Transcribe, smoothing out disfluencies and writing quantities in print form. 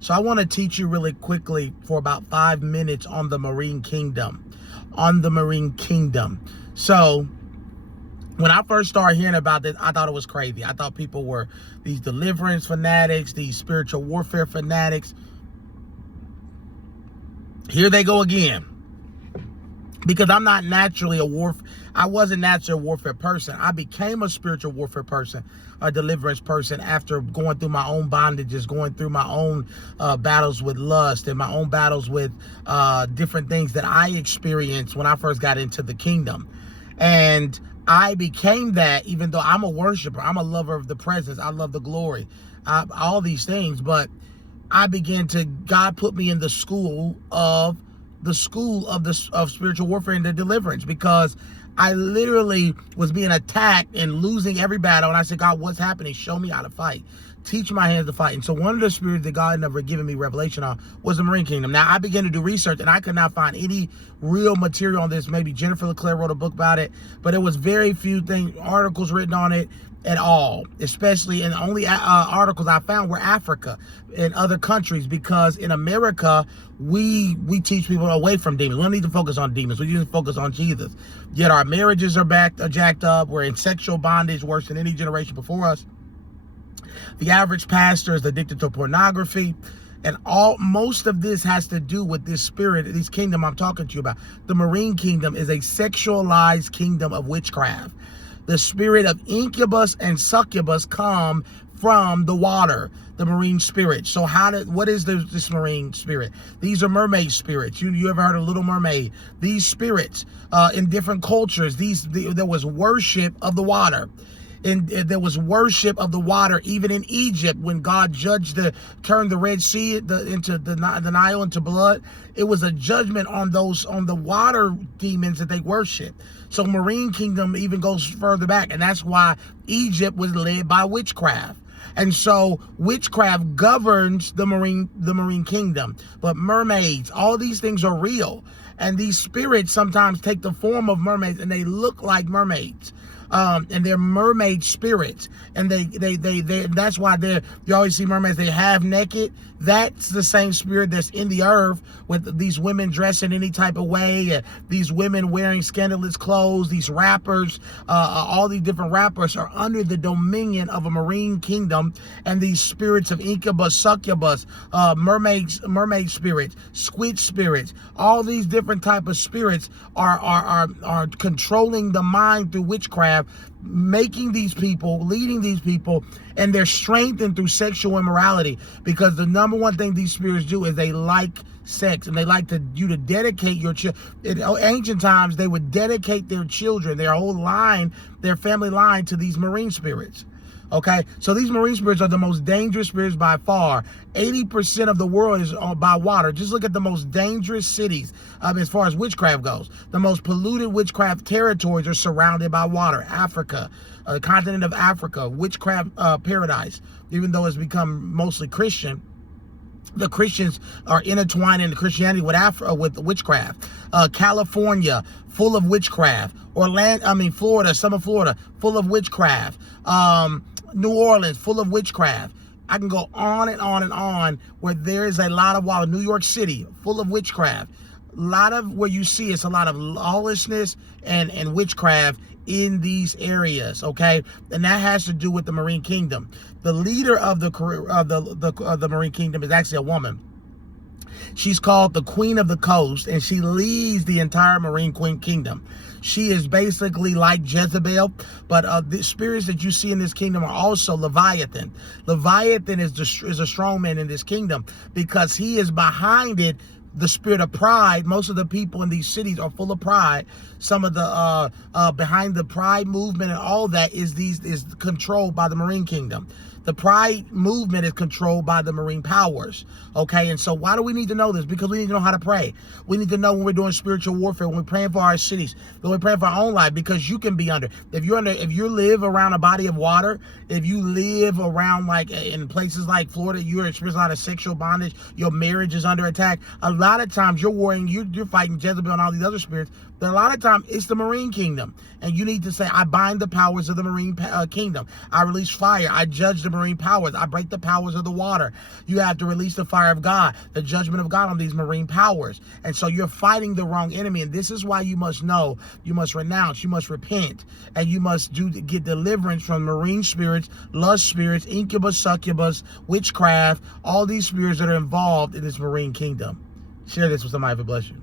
So I want to teach you really quickly for about 5 minutes on the Marine Kingdom. On the Marine Kingdom. So when I first started hearing about this, I thought it was crazy. I thought people were these deliverance fanatics, these spiritual warfare fanatics. Here they go again. Because I'm not naturally I wasn't naturally a warfare person. I became a spiritual warfare person, a deliverance person after going through my own bondages, going through my own battles with lust and my own battles with different things that I experienced when I first got into the kingdom. And I became that, even though I'm a worshiper. I'm a lover of the presence. I love the glory, all these things. But God put me in the school of spiritual warfare and the deliverance, because I literally was being attacked and losing every battle. And I said, God, what's happening? Show me how to fight. Teach my hands to fight. And so one of the spirits that God had never given me revelation on was the Marine Kingdom. Now, I began to do research, and I could not find any real material on this. Maybe Jennifer LeClaire wrote a book about it, but it was very few articles written on it at all, especially, and the only articles I found were Africa and other countries, because in America, we teach people away from demons. We don't need to focus on demons. We need to focus on Jesus. Yet our marriages are jacked up. We're in sexual bondage worse than any generation before us. The average pastor is addicted to pornography. And most of this has to do with this spirit, this kingdom I'm talking to you about. The Marine Kingdom is a sexualized kingdom of witchcraft. The spirit of incubus and succubus come from the water, the marine spirit. So what is this marine spirit? These are mermaid spirits. You ever heard of Little Mermaid? These spirits in different cultures, there was worship of the water. And there was worship of the water even in Egypt when God turned the Red Sea into the Nile into blood. It was a judgment on the water demons that they worship. So Marine Kingdom even goes further back, and that's why Egypt was led by witchcraft. And so witchcraft governs the Marine Kingdom. But mermaids, all these things are real. And these spirits sometimes take the form of mermaids, and they look like mermaids. And they're mermaid spirits, and that's why you always see mermaids, they half naked. That's the same spirit that's in the earth, with these women dressing any type of way, and these women wearing scandalous clothes. These rappers, all these different rappers are under the dominion of a Marine Kingdom, and these spirits of incubus, succubus, mermaid spirits, squid spirits, all these different type of spirits are controlling the mind through witchcraft, making these people, leading these people, and they're strengthened through sexual immorality, because the number one thing these spirits do is they like sex, and they like you to dedicate your children. In ancient times, they would dedicate their children, their whole line, their family line, to these marine spirits. Okay, so these marine spirits are the most dangerous spirits by far. 80% of the world is by water. Just look at the most dangerous cities as far as witchcraft goes. The most polluted witchcraft territories are surrounded by water. Africa, the continent of Africa, witchcraft paradise, even though it's become mostly Christian. The Christians are intertwined into Christianity with witchcraft. California, full of witchcraft. Florida, some of Florida, full of witchcraft. New Orleans, full of witchcraft. I can go on and on and on, where there is a lot of water. New York City, full of witchcraft. A lot of where you see it's a lot of lawlessness and witchcraft in these areas, okay? And that has to do with the Marine Kingdom. The leader of the Marine Kingdom is actually a woman. She's called the Queen of the Coast, and she leads the entire Marine Kingdom. She is basically like Jezebel, but the spirits that you see in this kingdom are also Leviathan. Leviathan is a strong man in this kingdom, because he is behind it. The spirit of pride. Most of the people in these cities are full of pride. Some of the behind the pride movement and all that is controlled by the Marine Kingdom. The pride movement is controlled by the marine powers. Okay, and so why do we need to know this? Because we need to know how to pray. We need to know when we're doing spiritual warfare, when we're praying for our cities, when we're praying for our own life, because you can be under. If you live around a body of water, if you live around like in places like Florida, you're experiencing a lot of sexual bondage, your marriage is under attack. A lot of times you're worrying, you're fighting Jezebel and all these other spirits. But a lot of times it's the Marine Kingdom, and you need to say, I bind the powers of the Marine Kingdom. I release fire. I judge the marine powers. I break the powers of the water. You have to release the fire of God, the judgment of God on these marine powers. And so you're fighting the wrong enemy. And this is why you must know, you must renounce, you must repent, and you must get deliverance from marine spirits, lust spirits, incubus, succubus, witchcraft, all these spirits that are involved in this marine kingdom. Share this with somebody if it bless you.